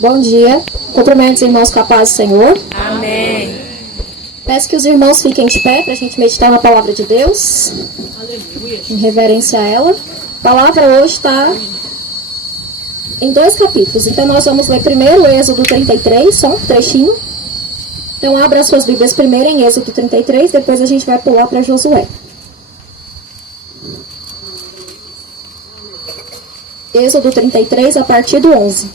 Bom dia. Cumprimento os irmãos com a paz do Senhor. Amém. Peço que os irmãos fiquem de pé para a gente meditar na palavra de Deus. Aleluia. Em reverência a ela. A palavra hoje está em 2 capítulos. Então nós vamos ler primeiro o Êxodo 33, só um trechinho. Então abra as suas Bíblias primeiro em Êxodo 33, depois a gente vai pular para Josué. Êxodo 33, a partir do 11.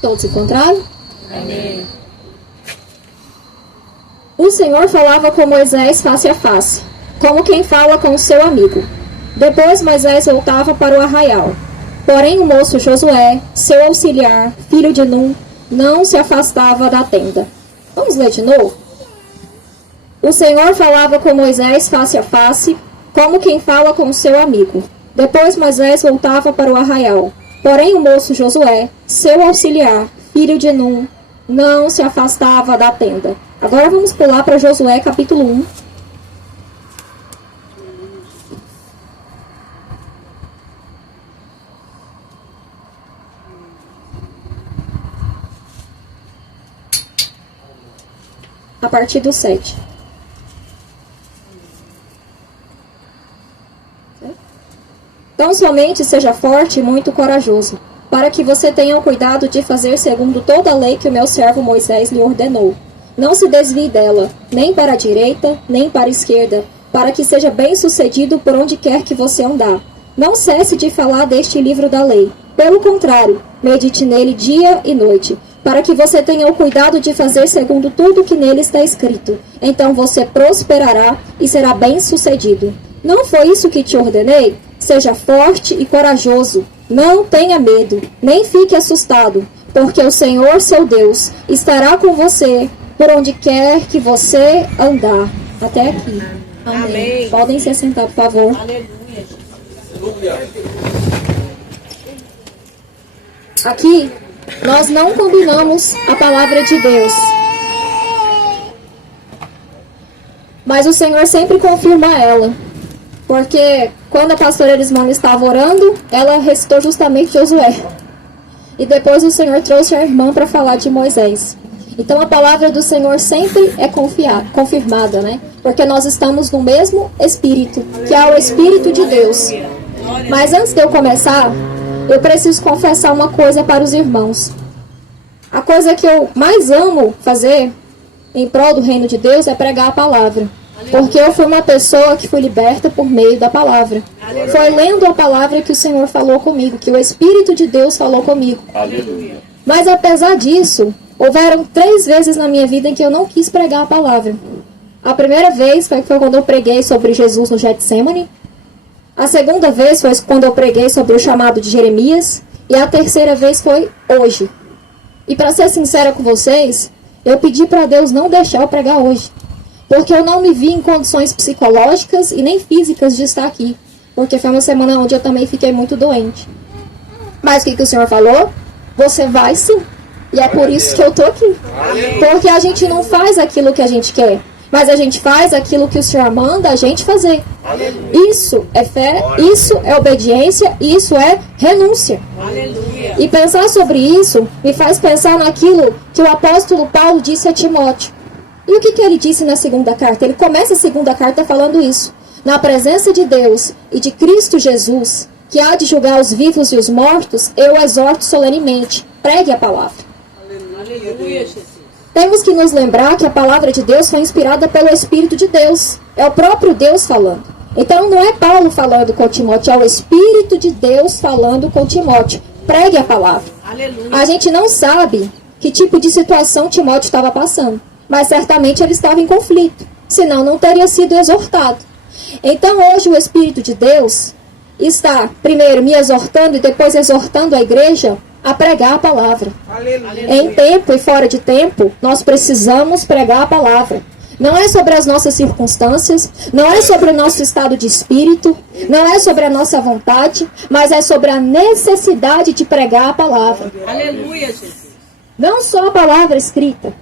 Todos encontraram? Amém. O Senhor falava com Moisés face a face, como quem fala com o seu amigo. Depois Moisés voltava para o arraial. Porém o moço Josué, seu auxiliar, filho de Num, não se afastava da tenda. Vamos ler de novo? O Senhor falava com Moisés face a face, como quem fala com o seu amigo. Depois Moisés voltava para o arraial. Porém o moço Josué, seu auxiliar, filho de Num, não se afastava da tenda. Agora vamos pular para Josué capítulo 1. A partir do 7. Tão somente seja forte e muito corajoso, para que você tenha o cuidado de fazer segundo toda a lei que o meu servo Moisés lhe ordenou. Não se desvie dela, nem para a direita, nem para a esquerda, para que seja bem-sucedido por onde quer que você andar. Não cesse de falar deste livro da lei. Pelo contrário, medite nele dia e noite, para que você tenha o cuidado de fazer segundo tudo que nele está escrito. Então você prosperará e será bem-sucedido. Não foi isso que te ordenei? Seja forte e corajoso. Não tenha medo, nem fique assustado, porque o Senhor, seu Deus, estará com você por onde quer que você andar. Até aqui. Amém. Amém. Podem se assentar, por favor. Aleluia. Aqui, nós não combinamos a palavra de Deus. Mas o Senhor sempre confirma ela. Porque quando a pastora Elismana estava orando, ela recitou justamente Josué. E depois o Senhor trouxe a irmã para falar de Moisés. Então a palavra do Senhor sempre é confirmada, né? Porque nós estamos no mesmo Espírito, que é o Espírito de Deus. Mas antes de eu começar, eu preciso confessar uma coisa para os irmãos. A coisa que eu mais amo fazer em prol do reino de Deus é pregar a palavra. Porque eu fui uma pessoa que foi liberta por meio da palavra. Foi lendo a palavra que o Senhor falou comigo, que o Espírito de Deus falou comigo. Aleluia. Mas apesar disso, houveram 3 vezes na minha vida em que eu não quis pregar a palavra. A primeira vez foi quando eu preguei sobre Jesus no Getsemane. A segunda vez foi quando eu preguei sobre o chamado de Jeremias. E a terceira vez foi hoje. E para ser sincera com vocês, eu pedi para Deus não deixar eu pregar hoje. Porque eu não me vi em condições psicológicas e nem físicas de estar aqui. Porque foi uma semana onde eu também fiquei muito doente. Mas o que o Senhor falou? Você vai sim. E é por isso que eu estou aqui. Porque a gente não faz aquilo que a gente quer. Mas a gente faz aquilo que o Senhor manda a gente fazer. Isso é fé, isso é obediência, isso é renúncia. Aleluia. E pensar sobre isso me faz pensar naquilo que o apóstolo Paulo disse a Timóteo. E o que ele disse na segunda carta? Ele começa a segunda carta falando isso. Na presença de Deus e de Cristo Jesus, que há de julgar os vivos e os mortos, eu exorto solenemente. Pregue a palavra. Aleluia, Jesus. Temos que nos lembrar que a palavra de Deus foi inspirada pelo Espírito de Deus. É o próprio Deus falando. Então não é Paulo falando com Timóteo, é o Espírito de Deus falando com Timóteo. Pregue a palavra. Aleluia. A gente não sabe que tipo de situação Timóteo estava passando. Mas certamente ele estava em conflito, senão não teria sido exortado. Então hoje o Espírito de Deus está, primeiro, me exortando e depois exortando a igreja a pregar a palavra. Aleluia. Em tempo e fora de tempo, nós precisamos pregar a palavra. Não é sobre as nossas circunstâncias, não é sobre o nosso estado de espírito, não é sobre a nossa vontade, mas é sobre a necessidade de pregar a palavra. Aleluia, Jesus. Não só a palavra escrita,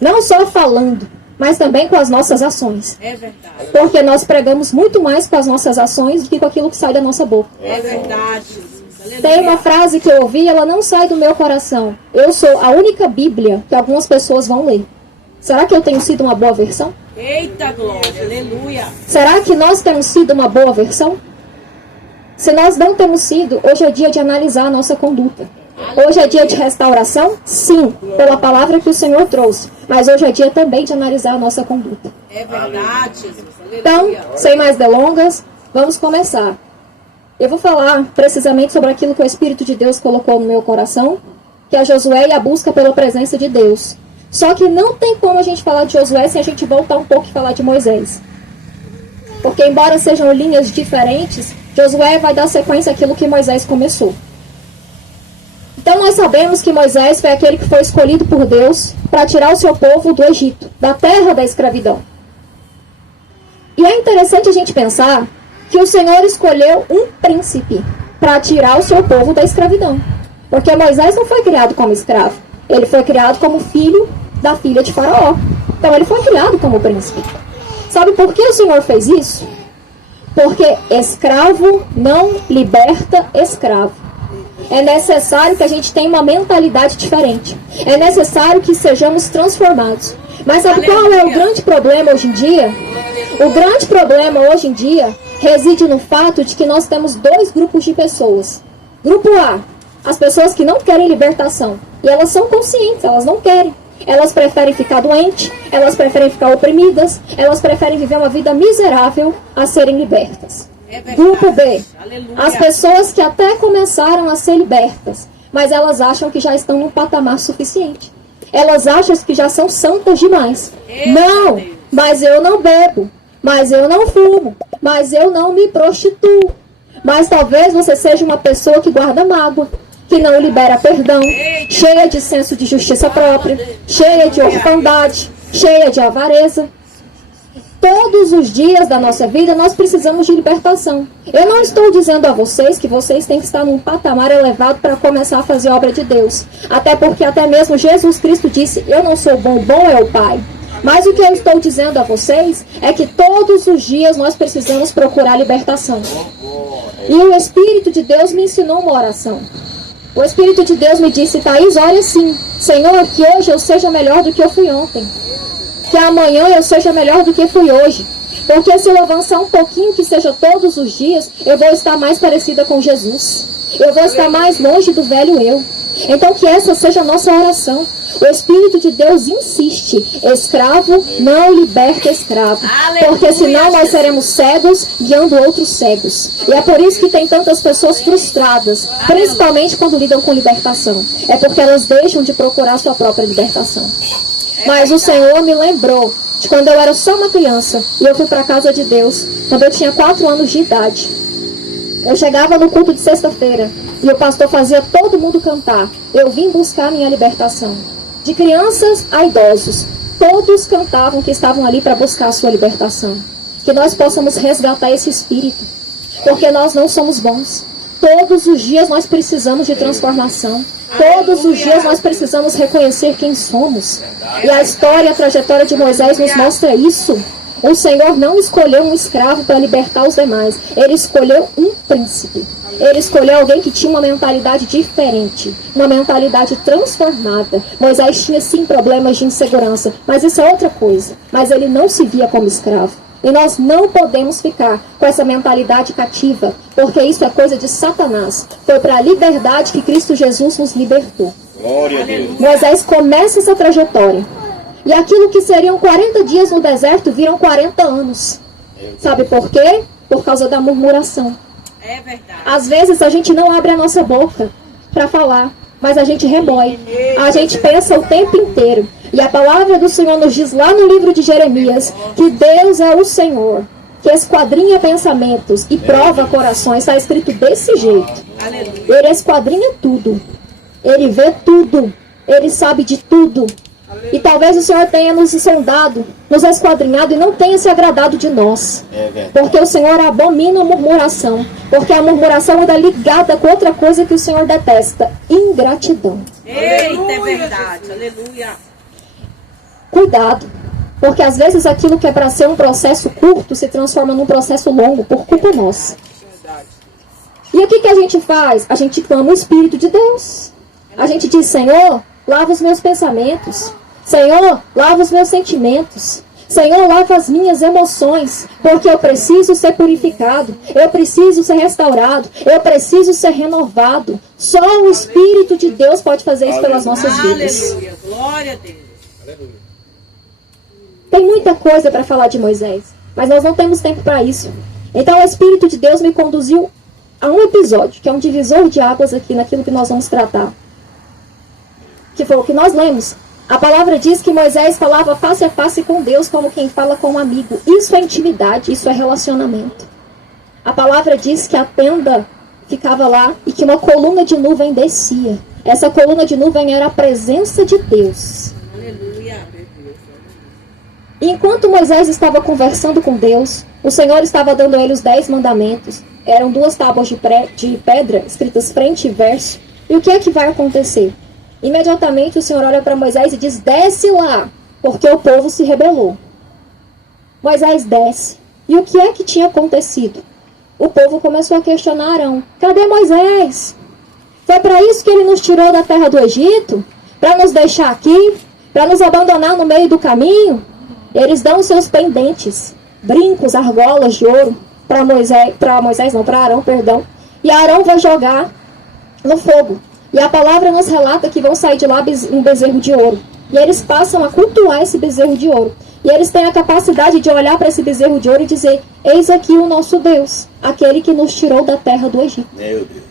não só falando, mas também com as nossas ações. É verdade. Porque nós pregamos muito mais com as nossas ações do que com aquilo que sai da nossa boca. É verdade, Jesus. Aleluia. Tem uma frase que eu ouvi, ela não sai do meu coração. Eu sou a única Bíblia que algumas pessoas vão ler. Será que eu tenho sido uma boa versão? Eita glória, aleluia. Será que nós temos sido uma boa versão? Se nós não temos sido, hoje é dia de analisar a nossa conduta. Hoje é dia de restauração? Sim, pela palavra que o Senhor trouxe. Mas hoje é dia também de analisar a nossa conduta. É verdade, Jesus. Então, Aleluia. sem mais delongas, vamos começar. Eu vou falar precisamente sobre aquilo que o Espírito de Deus colocou no meu coração, que é Josué e a busca pela presença de Deus. Só que não tem como a gente falar de Josué sem a gente voltar um pouco e falar de Moisés. Porque embora sejam linhas diferentes, Josué vai dar sequência àquilo que Moisés começou. Então nós sabemos que Moisés foi aquele que foi escolhido por Deus para tirar o seu povo do Egito, da terra da escravidão. E é interessante a gente pensar que o Senhor escolheu um príncipe para tirar o seu povo da escravidão. Porque Moisés não foi criado como escravo. Ele foi criado como filho da filha de Faraó. Então ele foi criado como príncipe. Sabe por que o Senhor fez isso? Porque escravo não liberta escravo. É necessário que a gente tenha uma mentalidade diferente. É necessário que sejamos transformados. Mas sabe qual é o grande problema hoje em dia? O grande problema hoje em dia reside no fato de que nós temos dois grupos de pessoas. Grupo A, as pessoas que não querem libertação. E elas são conscientes, elas não querem. Elas preferem ficar doentes, elas preferem ficar oprimidas, elas preferem viver uma vida miserável a serem libertas. É verdade. Grupo B, Aleluia. as pessoas que até começaram a ser libertas, mas elas acham que já estão num patamar suficiente. Elas acham que já são santas demais. Eita Não, Deus. mas eu não bebo, mas eu não fumo, mas eu não me prostituo. Mas talvez você seja uma pessoa que guarda mágoa, que não libera perdão, cheia de senso de justiça própria, cheia de orfandade, cheia de avareza. Todos os dias da nossa vida nós precisamos de libertação. Eu não estou dizendo a vocês que vocês têm que estar num patamar elevado para começar a fazer a obra de Deus. Até porque até mesmo Jesus Cristo disse, eu não sou bom, bom é o Pai. Mas o que eu estou dizendo a vocês é que todos os dias nós precisamos procurar libertação. E o Espírito de Deus me ensinou uma oração. O Espírito de Deus me disse, Thaís, olha assim, Senhor, que hoje eu seja melhor do que eu fui ontem. Que amanhã eu seja melhor do que fui hoje. Porque se eu avançar um pouquinho, que seja todos os dias, eu vou estar mais parecida com Jesus. Eu vou estar mais longe do velho eu. Então que essa seja a nossa oração. O Espírito de Deus insiste, escravo não liberta escravo. Porque senão nós seremos cegos guiando outros cegos. E é por isso que tem tantas pessoas frustradas, principalmente quando lidam com libertação. É porque elas deixam de procurar sua própria libertação. Mas o Senhor me lembrou de quando eu era só uma criança e eu fui para a casa de Deus, quando eu tinha 4 anos de idade. Eu chegava no culto de sexta-feira e o pastor fazia todo mundo cantar. Eu vim buscar minha libertação. De crianças a idosos, todos cantavam que estavam ali para buscar a sua libertação. Que nós possamos resgatar esse espírito, porque nós não somos bons. Todos os dias nós precisamos de transformação. Todos os dias nós precisamos reconhecer quem somos. E a história, a trajetória de Moisés nos mostra isso. O Senhor não escolheu um escravo para libertar os demais. Ele escolheu um príncipe. Ele escolheu alguém que tinha uma mentalidade diferente, uma mentalidade transformada. Moisés tinha sim problemas de insegurança, mas isso é outra coisa. Mas ele não se via como escravo. E nós não podemos ficar com essa mentalidade cativa, porque isso é coisa de Satanás. Foi para a liberdade que Cristo Jesus nos libertou. Glória a Deus. Moisés começa essa trajetória. E aquilo que seriam 40 dias no deserto viram 40 anos. Sabe por quê? Por causa da murmuração. É verdade. Às vezes a gente não abre a nossa boca para falar, mas a gente remói. A gente pensa o tempo inteiro. E a palavra do Senhor nos diz lá no livro de Jeremias que Deus é o Senhor, que esquadrinha pensamentos e prova corações. Está escrito desse jeito. Aleluia. Ele esquadrinha tudo. Ele vê tudo. Ele sabe de tudo. E talvez o Senhor tenha nos sondado, nos esquadrinhado e não tenha se agradado de nós. Porque o Senhor abomina a murmuração. Porque a murmuração anda ligada com outra coisa que o Senhor detesta: ingratidão. Eita, é verdade. Aleluia. Cuidado. Porque às vezes aquilo que é para ser um processo curto se transforma num processo longo por culpa nossa. E o que a gente faz? A gente clama o Espírito de Deus. A gente diz: Senhor, lava os meus pensamentos. Senhor, lava os meus sentimentos. Senhor, lava as minhas emoções. Porque eu preciso ser purificado. Eu preciso ser restaurado. Eu preciso ser renovado. Só o Espírito de Deus pode fazer isso pelas nossas vidas. Aleluia. Glória a Deus. Aleluia. Tem muita coisa para falar de Moisés, mas nós não temos tempo para isso. Então o Espírito de Deus me conduziu a um episódio, que é um divisor de águas aqui naquilo que nós vamos tratar. Que foi o que nós lemos. A palavra diz que Moisés falava face a face com Deus como quem fala com um amigo. Isso é intimidade, isso é relacionamento. A palavra diz que a tenda ficava lá e que uma coluna de nuvem descia. Essa coluna de nuvem era a presença de Deus. Aleluia. E enquanto Moisés estava conversando com Deus, o Senhor estava dando a ele os 10 mandamentos. Eram 2 tábuas de pedra, escritas frente e verso. E o que é que vai acontecer? Imediatamente o Senhor olha para Moisés e diz: desce lá, porque o povo se rebelou. Moisés desce. E o que é que tinha acontecido? O povo começou a questionar Arão: cadê Moisés? Foi para isso que ele nos tirou da terra do Egito? Para nos deixar aqui? Para nos abandonar no meio do caminho? Eles dão seus pendentes, brincos, argolas de ouro para Arão, perdão. E Arão vai jogar no fogo. E a palavra nos relata que vão sair de lá um bezerro de ouro. E eles passam a cultuar esse bezerro de ouro. E eles têm a capacidade de olhar para esse bezerro de ouro e dizer: eis aqui o nosso Deus, aquele que nos tirou da terra do Egito. Meu Deus.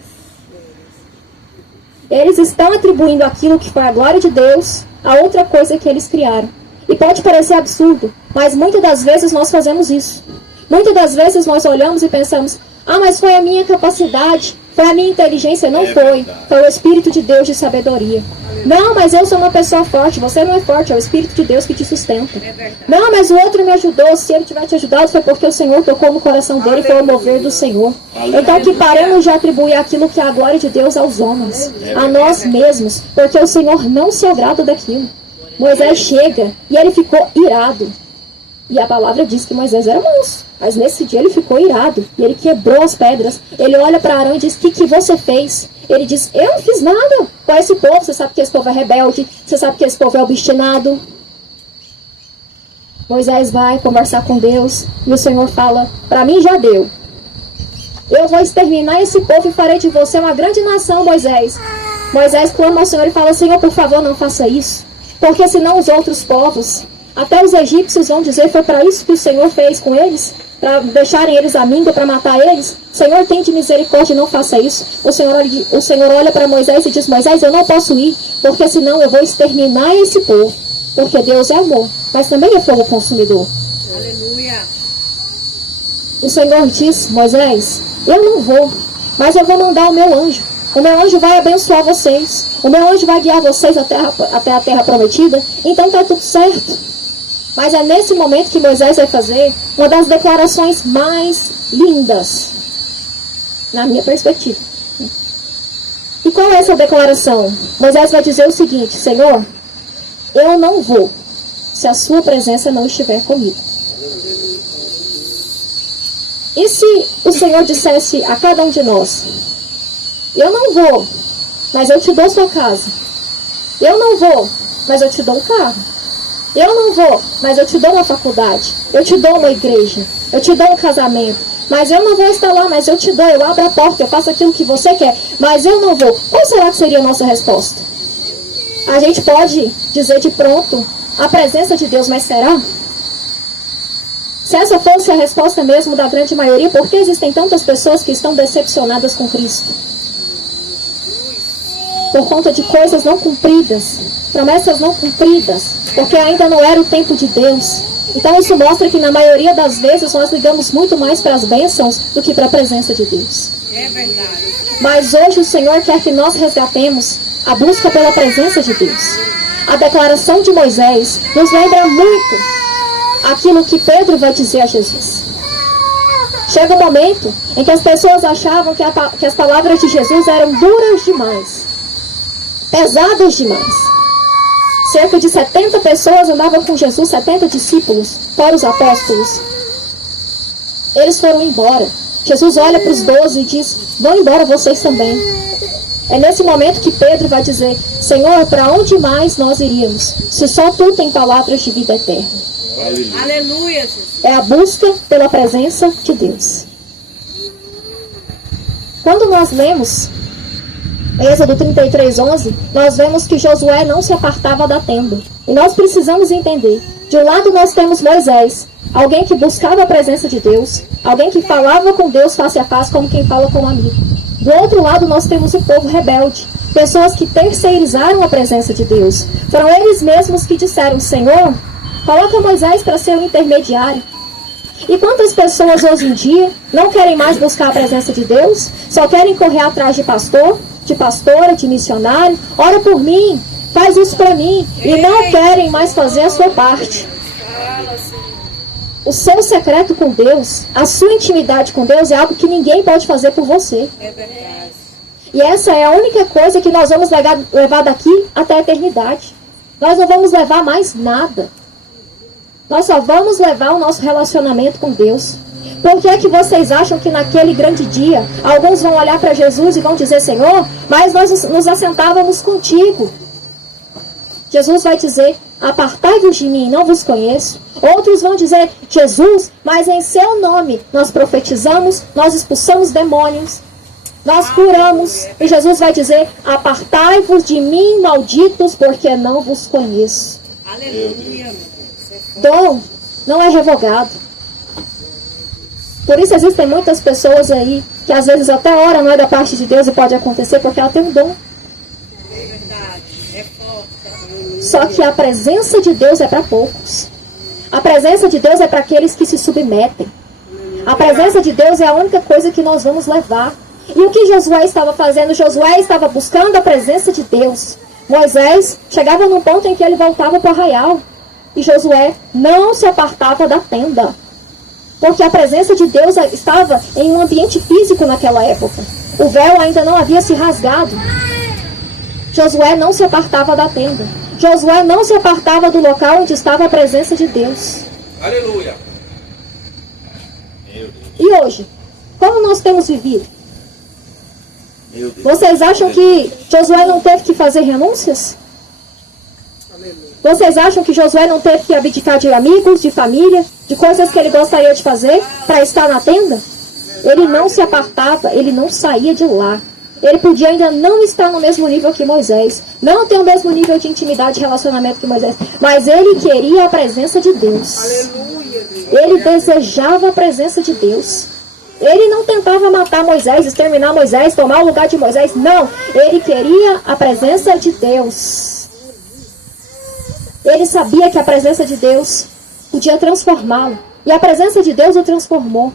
Eles estão atribuindo aquilo que foi a glória de Deus a outra coisa que eles criaram. E pode parecer absurdo, mas muitas das vezes nós fazemos isso. Muitas das vezes nós olhamos e pensamos: ah, mas foi a minha capacidade, foi a minha inteligência. Não foi. Foi o Espírito de Deus de sabedoria. Não, mas eu sou uma pessoa forte. Você não é forte, é o Espírito de Deus que te sustenta. Não, mas o outro me ajudou. Se ele tiver te ajudado, foi porque o Senhor tocou no coração dele e foi o mover do Senhor. Então que paremos de atribuir aquilo que é a glória de Deus aos homens, a nós mesmos, porque o Senhor não se agrada daquilo. Moisés chega e ele ficou irado. E a palavra diz que Moisés era manso. Mas nesse dia ele ficou irado. E ele quebrou as pedras. Ele olha para Arão e diz: o que você fez? Ele diz: eu não fiz nada com esse povo. Você sabe que esse povo é rebelde. Você sabe que esse povo é obstinado. Moisés vai conversar com Deus. E o Senhor fala: para mim já deu. Eu vou exterminar esse povo e farei de você uma grande nação, Moisés. Moisés clama ao Senhor e fala: Senhor, por favor, não faça isso. Porque senão os outros povos, até os egípcios, vão dizer: foi para isso que o Senhor fez com eles? Para deixarem eles à míngua, para matar eles? Senhor, tem de misericórdia e não faça isso. O Senhor olha para Moisés e diz: Moisés, eu não posso ir, porque senão eu vou exterminar esse povo. Porque Deus é amor, mas também é fogo consumidor. Aleluia. O Senhor diz: Moisés, eu não vou, mas eu vou mandar o meu anjo. O meu anjo vai abençoar vocês. O meu anjo vai guiar vocês até a terra prometida. Então está tudo certo. Mas é nesse momento que Moisés vai fazer uma das declarações mais lindas, na minha perspectiva. E qual é essa declaração? Moisés vai dizer o seguinte: Senhor, eu não vou se a sua presença não estiver comigo. E se o Senhor dissesse a cada um de nós: eu não vou, mas eu te dou sua casa. Eu não vou, mas eu te dou um carro. Eu não vou, mas eu te dou uma faculdade. Eu te dou uma igreja. Eu te dou um casamento. Mas eu não vou estar lá, mas eu te dou. Eu abro a porta, eu faço aquilo que você quer. Mas eu não vou. Qual será que seria a nossa resposta? A gente pode dizer de pronto a presença de Deus, mas será? Se essa fosse a resposta mesmo da grande maioria, por que existem tantas pessoas que estão decepcionadas com Cristo? Por conta de coisas não cumpridas, promessas não cumpridas, porque ainda não era o tempo de Deus. Então isso mostra que na maioria das vezes nós ligamos muito mais para as bênçãos do que para a presença de Deus. É verdade. Mas hoje o Senhor quer que nós resgatemos a busca pela presença de Deus. A declaração de Moisés nos lembra muito aquilo que Pedro vai dizer a Jesus. Chega um momento em que as pessoas achavam que as palavras de Jesus eram duras demais, pesadas demais. Cerca de 70 pessoas andavam com Jesus, 70 discípulos, fora os apóstolos. Eles foram embora. Jesus olha para os 12 e diz: vão embora vocês também. É nesse momento que Pedro vai dizer: Senhor, para onde mais nós iríamos, se só Tu tem palavras de vida eterna? Aleluia, Jesus. É a busca pela presença de Deus. Quando nós lemos Êxodo 33:11, nós vemos que Josué não se apartava da tenda. E nós precisamos entender: de um lado nós temos Moisés, alguém que buscava a presença de Deus, alguém que falava com Deus face a face como quem fala com um amigo. Do outro lado nós temos o povo rebelde, pessoas que terceirizaram a presença de Deus. Foram eles mesmos que disseram: Senhor, coloca Moisés para ser o intermediário. E quantas pessoas hoje em dia não querem mais buscar a presença de Deus, só querem correr atrás de pastor, de pastora, de missionário, ora por mim, faz isso para mim, e não querem mais fazer a sua parte. O seu secreto com Deus, a sua intimidade com Deus é algo que ninguém pode fazer por você. É verdade. E essa é a única coisa que nós vamos levar daqui até a eternidade. Nós não vamos levar mais nada. Nós só vamos levar o nosso relacionamento com Deus. Por que é que vocês acham que naquele grande dia, alguns vão olhar para Jesus e vão dizer: Senhor, mas nós nos assentávamos contigo? Jesus vai dizer: apartai-vos de mim, não vos conheço. Outros vão dizer: Jesus, mas em seu nome nós profetizamos, nós expulsamos demônios, nós curamos. E Jesus vai dizer: apartai-vos de mim, malditos, porque não vos conheço. Aleluia. Dom não é revogado. Por isso existem muitas pessoas aí que às vezes até ora não é da parte de Deus e pode acontecer porque ela tem um dom. É verdade. É forte. Só que a presença de Deus é para poucos. A presença de Deus é para aqueles que se submetem. A presença de Deus é a única coisa que nós vamos levar. E o que Josué estava fazendo? Josué estava buscando a presença de Deus. Moisés chegava num ponto em que ele voltava para o arraial. E Josué não se apartava da tenda. Porque a presença de Deus estava em um ambiente físico naquela época. O véu ainda não havia se rasgado. Josué não se apartava da tenda. Josué não se apartava do local onde estava a presença de Deus. Aleluia. E hoje, como nós temos vivido? Vocês acham que Josué não teve que fazer renúncias? Vocês acham que Josué não teve que abdicar de amigos, de família, de coisas que ele gostaria de fazer para estar na tenda? Ele não se apartava, ele não saía de lá. Ele podia ainda não estar no mesmo nível que Moisés, não ter o mesmo nível de intimidade e relacionamento que Moisés, mas ele queria a presença de Deus. Ele desejava a presença de Deus. Ele não tentava matar Moisés, exterminar Moisés, tomar o lugar de Moisés, não. Ele queria a presença de Deus. Ele sabia que a presença de Deus podia transformá-lo. E a presença de Deus o transformou.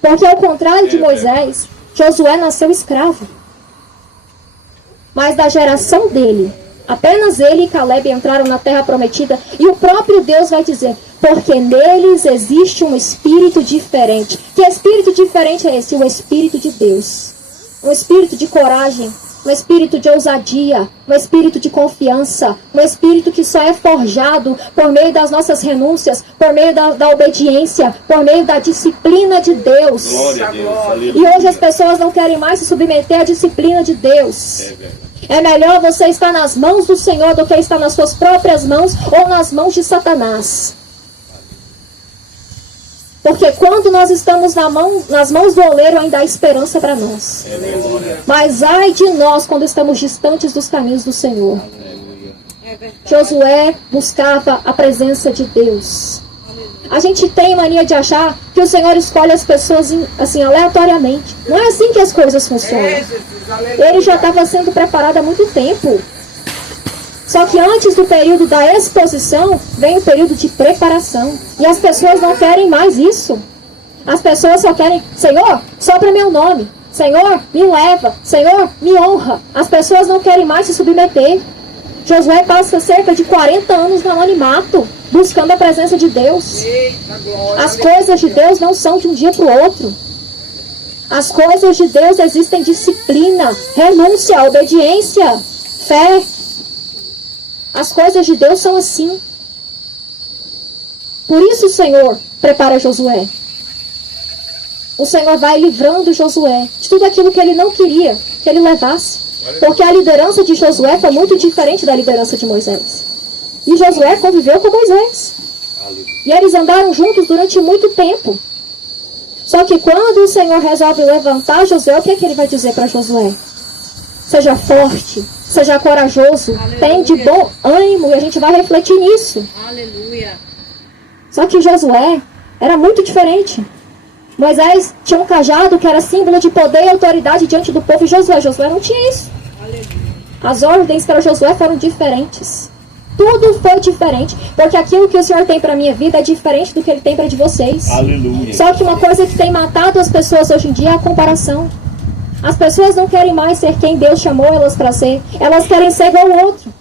Porque ao contrário de Moisés, Josué nasceu escravo. Mas da geração dele, apenas ele e Caleb entraram na terra prometida. E o próprio Deus vai dizer: porque neles existe um espírito diferente. Que espírito diferente é esse? O Espírito de Deus. Um espírito de coragem, um espírito de ousadia, um espírito de confiança, um espírito que só é forjado por meio das nossas renúncias, por meio da obediência, por meio da disciplina de Deus. Glória a Deus. E hoje as pessoas não querem mais se submeter à disciplina de Deus. É melhor você estar nas mãos do Senhor do que estar nas suas próprias mãos ou nas mãos de Satanás. Porque quando nós estamos nas mãos do oleiro, ainda há esperança para nós. Mas ai de nós quando estamos distantes dos caminhos do Senhor. Josué buscava a presença de Deus. A gente tem mania de achar que o Senhor escolhe as pessoas assim, aleatoriamente. Não é assim que as coisas funcionam. Ele já estava sendo preparado há muito tempo. Só que antes do período da exposição, vem o período de preparação. E as pessoas não querem mais isso. As pessoas só querem: Senhor, sopra meu nome. Senhor, me leva. Senhor, me honra. As pessoas não querem mais se submeter. Josué passa cerca de 40 anos no anonimato, buscando a presença de Deus. As coisas de Deus não são de um dia para o outro. As coisas de Deus existem disciplina, renúncia, obediência, fé. As coisas de Deus são assim. Por isso o Senhor prepara Josué. O Senhor vai livrando Josué de tudo aquilo que ele não queria que ele levasse. Porque a liderança de Josué foi muito diferente da liderança de Moisés. E Josué conviveu com Moisés. E eles andaram juntos durante muito tempo. Só que quando o Senhor resolve levantar Josué, o que é que ele vai dizer para Josué? Seja forte, seja corajoso, tem de bom ânimo, e a gente vai refletir nisso. Aleluia. Só que Josué era muito diferente. Moisés tinha um cajado que era símbolo de poder e autoridade diante do povo, e Josué não tinha isso. As ordens para Josué foram diferentes. Tudo foi diferente, porque aquilo que o Senhor tem para a minha vida é diferente do que Ele tem para de vocês. Aleluia. Só que uma coisa que tem matado as pessoas hoje em dia é a comparação. As pessoas não querem mais ser quem Deus chamou elas para ser. Elas querem ser igual ao outro.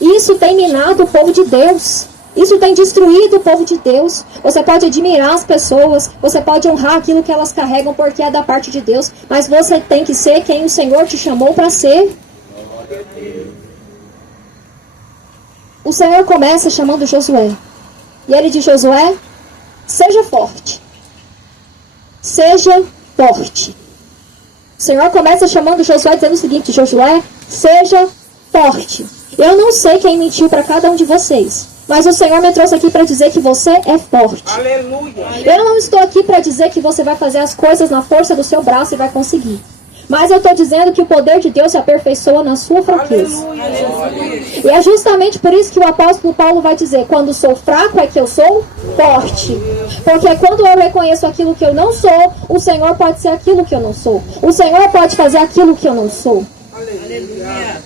Isso tem minado o povo de Deus. Isso tem destruído o povo de Deus. Você pode admirar as pessoas, você pode honrar aquilo que elas carregam porque é da parte de Deus, mas você tem que ser quem o Senhor te chamou para ser. O Senhor começa chamando Josué. E ele diz: Josué, seja forte. Seja forte. O Senhor começa chamando Josué dizendo o seguinte: Josué, seja forte. Eu não sei quem mentiu para cada um de vocês, mas o Senhor me trouxe aqui para dizer que você é forte. Aleluia. Eu não estou aqui para dizer que você vai fazer as coisas na força do seu braço e vai conseguir. Mas eu estou dizendo que o poder de Deus se aperfeiçoa na sua fraqueza. Aleluia. E é justamente por isso que o apóstolo Paulo vai dizer: quando sou fraco é que eu sou forte. Porque quando eu reconheço aquilo que eu não sou, o Senhor pode ser aquilo que eu não sou. O Senhor pode fazer aquilo que eu não sou. Aleluia.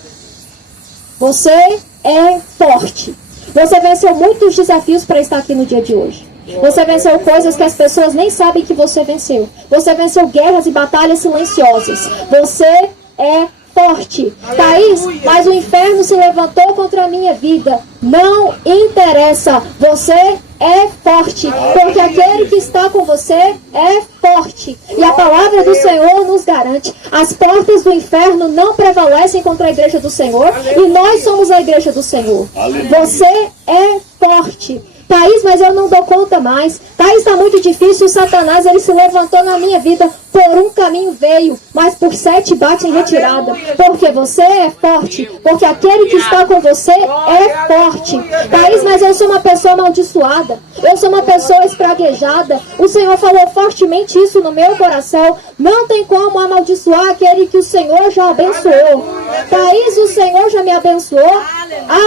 Você é forte. Você venceu muitos desafios para estar aqui no dia de hoje. Você venceu coisas que as pessoas nem sabem que você venceu. Você venceu guerras e batalhas silenciosas. Você é forte. Thaís, mas o inferno se levantou contra a minha vida. Não interessa. Você é forte. Porque aquele que está com você é forte. E a palavra do Senhor nos garante: as portas do inferno não prevalecem contra a igreja do Senhor. E nós somos a igreja do Senhor. Você é forte. Thaís, mas eu não dou conta mais. Thaís, está muito difícil. O Satanás, ele se levantou na minha vida. Por um caminho veio, mas por 7 bate em retirada. Porque você é forte. Porque aquele que está com você é forte. Thaís, mas eu sou uma pessoa amaldiçoada. Eu sou uma pessoa espraguejada. O Senhor falou fortemente isso no meu coração. Não tem como amaldiçoar aquele que o Senhor já abençoou. Thaís, o Senhor já me abençoou.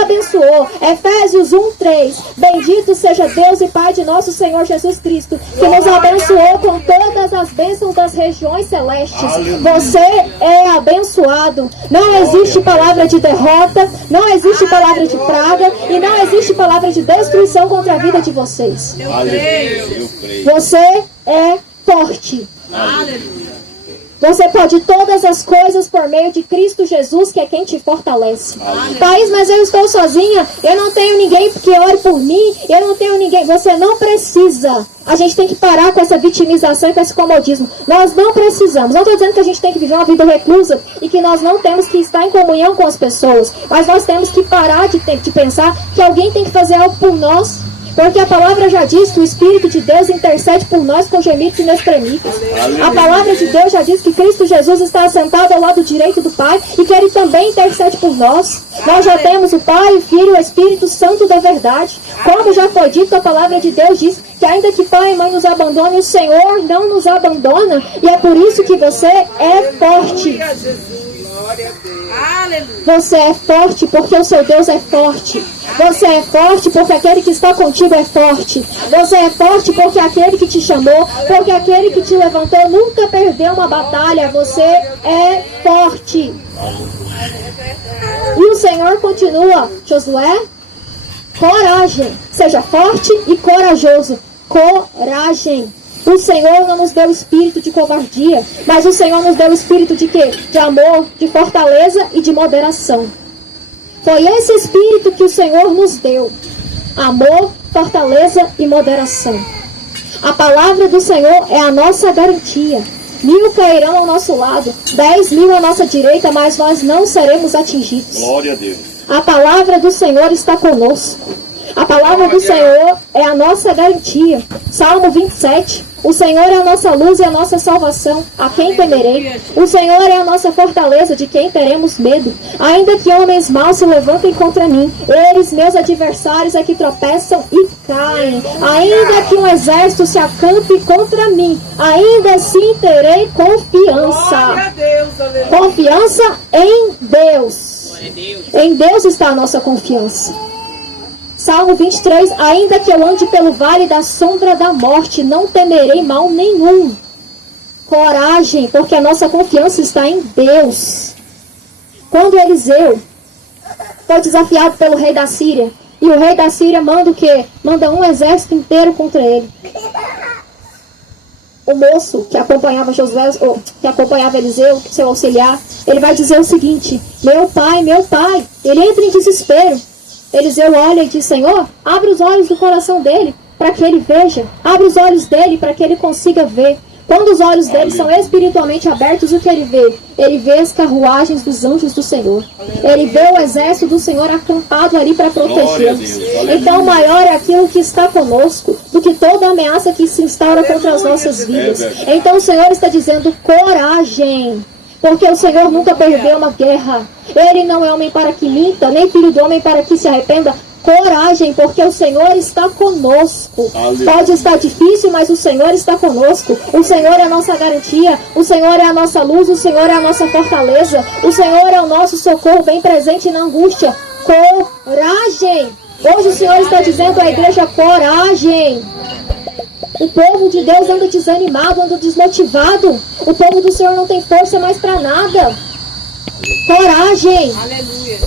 Abençoou. Efésios 1:3. Bendito seja Deus e Pai de nosso Senhor Jesus Cristo, que nos abençoou com todas as bênçãos das regiões celestes. Você é abençoado. Não existe palavra de derrota, não existe palavra de praga e não existe palavra de destruição contra a vida de vocês. Você é forte. Aleluia. Você pode todas as coisas por meio de Cristo Jesus, que é quem te fortalece. Thaís, mas eu estou sozinha, eu não tenho ninguém que ore por mim, eu não tenho ninguém. Você não precisa. A gente tem que parar com essa vitimização e com esse comodismo. Nós não precisamos. Não estou dizendo que a gente tem que viver uma vida reclusa e que nós não temos que estar em comunhão com as pessoas. Mas nós temos que parar de pensar que alguém tem que fazer algo por nós. Porque a palavra já diz que o Espírito de Deus intercede por nós com gemidos inexprimíveis. A palavra de Deus já diz que Cristo Jesus está assentado ao lado direito do Pai e que Ele também intercede por nós. Nós já temos o Pai, o Filho e o Espírito Santo da verdade. Como já foi dito, a palavra de Deus diz que ainda que pai e mãe nos abandonem, o Senhor não nos abandona. E é por isso que você é forte. Você é forte porque o seu Deus é forte. Você é forte porque aquele que está contigo é forte. Você é forte porque aquele que te chamou, porque aquele que te levantou nunca perdeu uma batalha. Você é forte. E o Senhor continua: Josué, coragem. Seja forte e corajoso. Coragem. O Senhor não nos deu espírito de covardia, mas o Senhor nos deu espírito de quê? De amor, de fortaleza e de moderação. Foi esse espírito que o Senhor nos deu. Amor, fortaleza e moderação. A palavra do Senhor é a nossa garantia. 1000 cairão ao nosso lado, 10.000 à nossa direita, mas nós não seremos atingidos. Glória a Deus. A palavra do Senhor está conosco. A palavra do Senhor é a nossa garantia. Salmo 27. O Senhor é a nossa luz e a nossa salvação. A quem temerei? O Senhor é a nossa fortaleza, de quem teremos medo? Ainda que homens maus se levantem contra mim, eles, meus adversários, é que tropeçam e caem. Ainda que um exército se acampe contra mim, ainda assim terei confiança. Glória a Deus, aleluia. Confiança em Deus. Glória a Deus. Em Deus está a nossa confiança. Salmo 23, ainda que eu ande pelo vale da sombra da morte, não temerei mal nenhum. Coragem, porque a nossa confiança está em Deus. Quando Eliseu foi desafiado pelo rei da Síria, e o rei da Síria manda o quê? Manda um exército inteiro contra ele. O moço que acompanhava Josué, ou que acompanhava Eliseu, seu auxiliar, ele vai dizer o seguinte: meu pai, ele entra em desespero. Eliseu olha e diz: Senhor, abre os olhos do coração dele para que ele veja. Abre os olhos dele para que ele consiga ver. Quando os olhos dele são espiritualmente abertos, o que ele vê? Ele vê as carruagens dos anjos do Senhor. Ele vê o exército do Senhor acampado ali para protegê-los. Então maior é aquilo que está conosco do que toda ameaça que se instaura contra as nossas vidas. Então o Senhor está dizendo: coragem. Porque o Senhor nunca perdeu uma guerra. Ele não é homem para que minta, nem filho do homem para que se arrependa. Coragem, porque o Senhor está conosco. Pode estar difícil, mas o Senhor está conosco. O Senhor é a nossa garantia. O Senhor é a nossa luz. O Senhor é a nossa fortaleza. O Senhor é o nosso socorro bem presente na angústia. Coragem. Hoje o Senhor está dizendo à igreja: coragem. O povo de Deus anda desanimado, anda desmotivado. O povo do Senhor não tem força mais para nada. Coragem. Aleluia.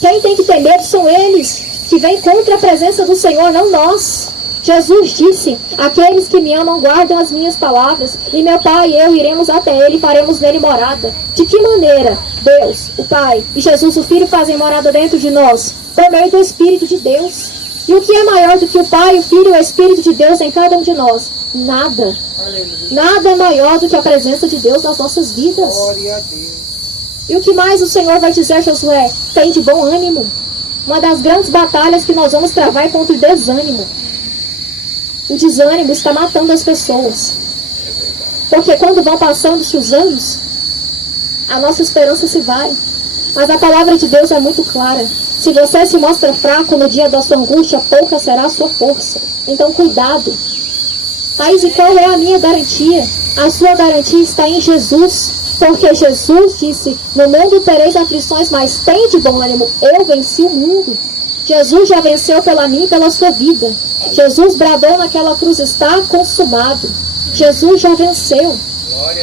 Quem tem que ter medo são eles que vêm contra a presença do Senhor, não nós. Jesus disse: aqueles que me amam guardam as minhas palavras, e meu Pai e eu iremos até ele e faremos nele morada. De que maneira Deus, o Pai, e Jesus, o Filho, fazem morada dentro de nós? Por meio do Espírito de Deus. E o que é maior do que o Pai, o Filho e o Espírito de Deus em cada um de nós? Nada. Nada é maior do que a presença de Deus nas nossas vidas. Glória a Deus. E o que mais o Senhor vai dizer a Josué? Tem de bom ânimo. Uma das grandes batalhas que nós vamos travar é contra o desânimo. O desânimo está matando as pessoas. Porque quando vão passando-se os anos, a nossa esperança se vai. Mas a palavra de Deus é muito clara. Se você se mostra fraco no dia da sua angústia, pouca será a sua força. Então cuidado. Mas e qual é a minha garantia? A sua garantia está em Jesus. Porque Jesus disse: no mundo tereis aflições, mas tem de bom ânimo. Eu venci o mundo. Jesus já venceu pela mim e pela sua vida. Jesus bradou naquela cruz: está consumado. Jesus já venceu.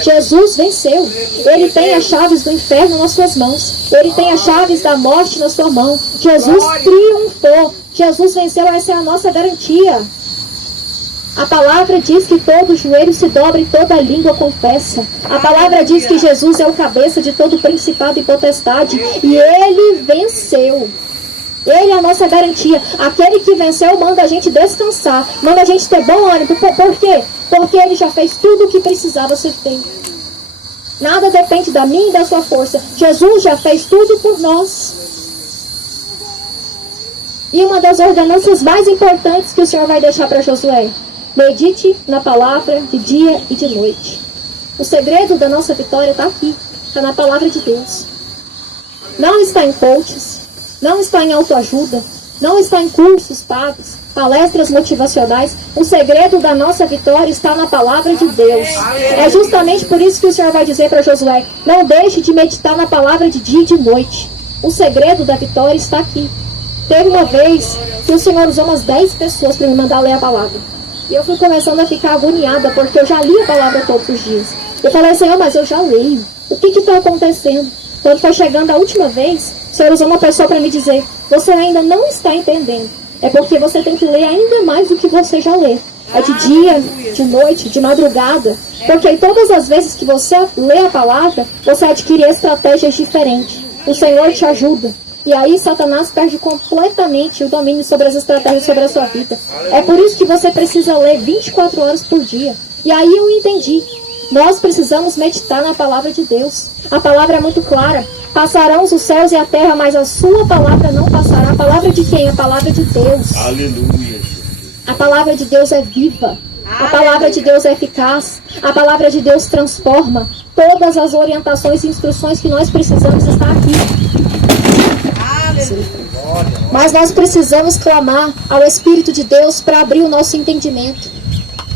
Jesus venceu. Ele tem as chaves do inferno nas suas mãos. Ele tem as chaves da morte na sua mão. Jesus triunfou. Jesus venceu. Essa é a nossa garantia. A palavra diz que todo joelho se dobra e toda língua confessa. A palavra diz que Jesus é o cabeça de todo principado e potestade. E ele venceu. Ele é a nossa garantia. Aquele que venceu manda a gente descansar. Manda a gente ter bom ânimo. Por quê? Porque ele já fez tudo o que precisava ser feito. Nada depende da minha e da sua força. Jesus já fez tudo por nós. E uma das ordenanças mais importantes que o Senhor vai deixar para Josué: medite na palavra de dia e de noite. O segredo da nossa vitória está aqui. Está na palavra de Deus. Não está em coaches. Não está em autoajuda. Não está em cursos pagos, palestras motivacionais. O segredo da nossa vitória está na palavra de Deus. É justamente por isso que o Senhor vai dizer para Josué: não deixe de meditar na palavra de dia e de noite. O segredo da vitória está aqui. Teve uma vez que o Senhor usou umas 10 pessoas para me mandar ler a palavra. E eu fui começando a ficar agoniada, porque eu já li a palavra todos os dias. Eu falei: Senhor, mas eu já leio. O que está acontecendo? Quando foi chegando a última vez, o Senhor usou uma pessoa para me dizer: você ainda não está entendendo. É porque você tem que ler ainda mais do que você já lê. É de dia, de noite, de madrugada. Porque todas as vezes que você lê a palavra, você adquire estratégias diferentes. O Senhor te ajuda. E aí Satanás perde completamente o domínio sobre as estratégias sobre a sua vida. É por isso que você precisa ler 24 horas por dia. E aí eu entendi. Nós precisamos meditar na palavra de Deus. A palavra é muito clara. Passarão os céus e a terra, mas a sua palavra não passará. A palavra de quem? A palavra de Deus. Aleluia. A palavra de Deus é viva. A palavra de Deus é eficaz. A palavra de Deus transforma. Todas as orientações e instruções que nós precisamos estão aqui. Mas nós precisamos clamar ao Espírito de Deus para abrir o nosso entendimento.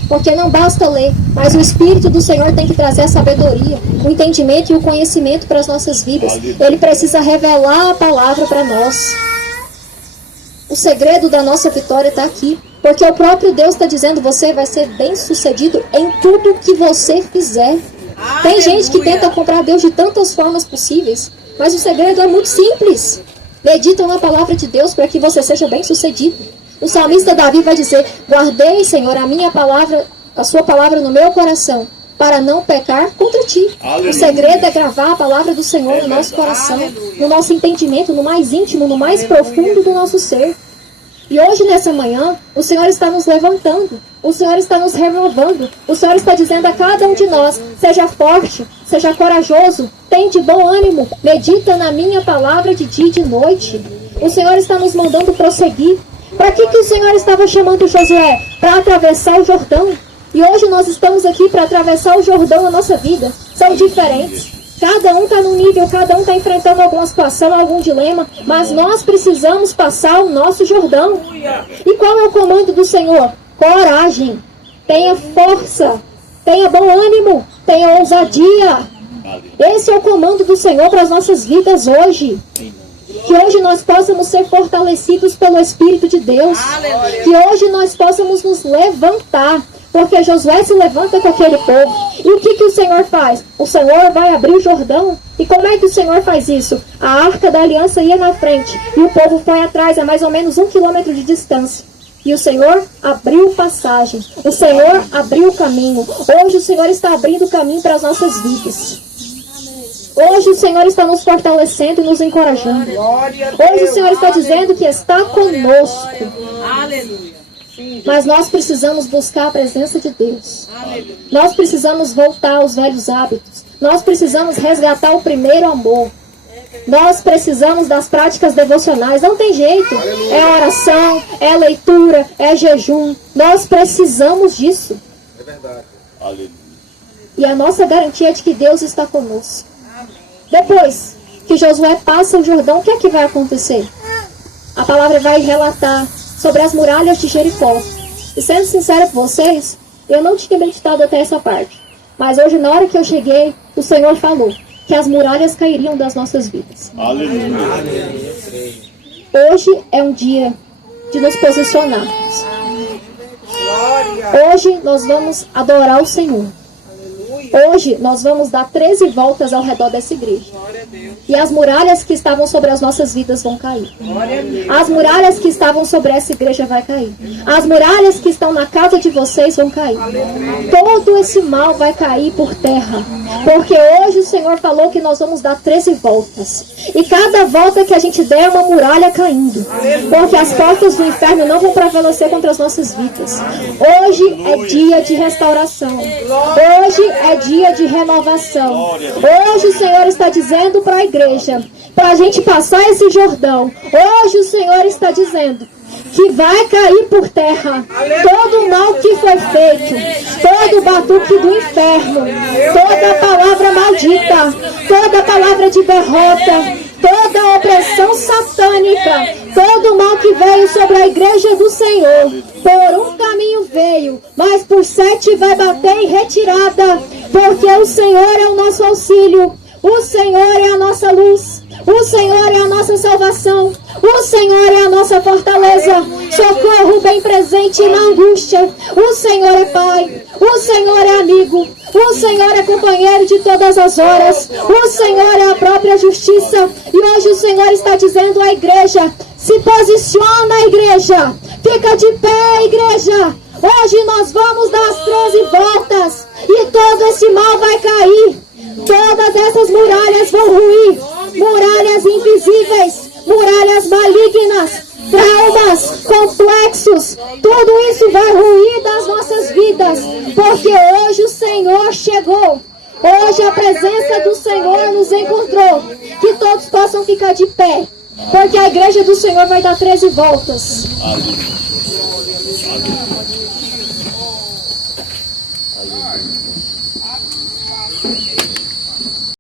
Porque não basta ler, mas o Espírito do Senhor tem que trazer a sabedoria, o entendimento e o conhecimento para as nossas vidas. Ele precisa revelar a palavra para nós. O segredo da nossa vitória está aqui. Porque o próprio Deus está dizendo, você vai ser bem sucedido em tudo que você fizer. Tem gente que tenta comprar Deus de tantas formas possíveis, mas o segredo é muito simples. Medita na palavra de Deus para que você seja bem sucedido. O salmista Davi vai dizer, guardei, Senhor, a sua palavra no meu coração, para não pecar contra ti. Aleluia. O segredo é gravar a palavra do Senhor no nosso coração, no nosso entendimento, no mais íntimo, no mais profundo do nosso ser. E hoje, nessa manhã, o Senhor está nos levantando, o Senhor está nos renovando, o Senhor está dizendo a cada um de nós, seja forte, seja corajoso, tem de bom ânimo, medita na minha palavra de dia e de noite. O Senhor está nos mandando prosseguir. Para que o Senhor estava chamando Josué? Para atravessar o Jordão. E hoje nós estamos aqui para atravessar o Jordão na nossa vida. São diferentes. Cada um está num nível, cada um está enfrentando alguma situação, algum dilema, mas nós precisamos passar o nosso Jordão. E qual é o comando do Senhor? Coragem, tenha força, tenha bom ânimo, tenha ousadia. Esse é o comando do Senhor para as nossas vidas hoje. Que hoje nós possamos ser fortalecidos pelo Espírito de Deus. Que hoje nós possamos nos levantar. Porque Josué se levanta com aquele povo. E o que o Senhor faz? O Senhor vai abrir o Jordão. E como é que o Senhor faz isso? A arca da aliança ia na frente. E o povo foi atrás, a mais ou menos 1 quilômetro de distância. E o Senhor abriu passagem. O Senhor abriu o caminho. Hoje o Senhor está abrindo o caminho para as nossas vidas. Hoje o Senhor está nos fortalecendo e nos encorajando. Hoje o Senhor está dizendo que está conosco. Aleluia. Mas nós precisamos buscar a presença de Deus. Nós precisamos voltar aos velhos hábitos. Nós precisamos resgatar o primeiro amor. Nós precisamos das práticas devocionais. Não tem jeito. É oração, é leitura, é jejum. Nós precisamos disso. É verdade. E a nossa garantia é de que Deus está conosco. Depois que Josué passa o Jordão, o que é que vai acontecer? A palavra vai relatar sobre as muralhas de Jericó. E sendo sincera com vocês, eu não tinha meditado até essa parte. Mas hoje, na hora que eu cheguei, o Senhor falou que as muralhas cairiam das nossas vidas. Aleluia. Hoje é um dia de nos posicionarmos. Hoje nós vamos adorar o Senhor. Hoje nós vamos dar 13 voltas ao redor dessa igreja. E as muralhas que estavam sobre as nossas vidas vão cair. As muralhas que estavam sobre essa igreja vai cair. As muralhas que estão na casa de vocês vão cair. Todo esse mal vai cair por terra. Porque hoje o Senhor falou que nós vamos dar 13 voltas. E cada volta que a gente der é uma muralha caindo. Porque as portas do inferno não vão prevalecer contra as nossas vidas. Hoje é dia de restauração. Hoje é dia de renovação. Hoje o Senhor está dizendo para a igreja, para a gente passar esse Jordão. Hoje o Senhor está dizendo que vai cair por terra todo o mal que foi feito, todo o batuque do inferno, toda a palavra maldita, toda a palavra de derrota, toda a opressão satânica, todo o mal que veio sobre a igreja do Senhor. Por um caminho veio, mas por 7 vai bater em retirada, porque o Senhor é o nosso auxílio, o Senhor é a nossa luz, o Senhor é a nossa salvação, o Senhor é a nossa fortaleza, socorro bem presente na angústia. O Senhor é Pai, o Senhor é amigo, o Senhor é companheiro de todas as horas, o Senhor é a própria justiça. E hoje o Senhor está dizendo à igreja, se posiciona, igreja, fica de pé, igreja. Hoje nós vamos dar as 13 voltas e todo esse mal vai cair. Todas essas muralhas vão ruir, muralhas invisíveis, muralhas malignas, traumas, complexos, tudo isso vai ruir das nossas vidas, porque hoje o Senhor chegou. Hoje a presença do Senhor nos encontrou. Que todos possam ficar de pé, porque a igreja do Senhor vai dar 13 voltas.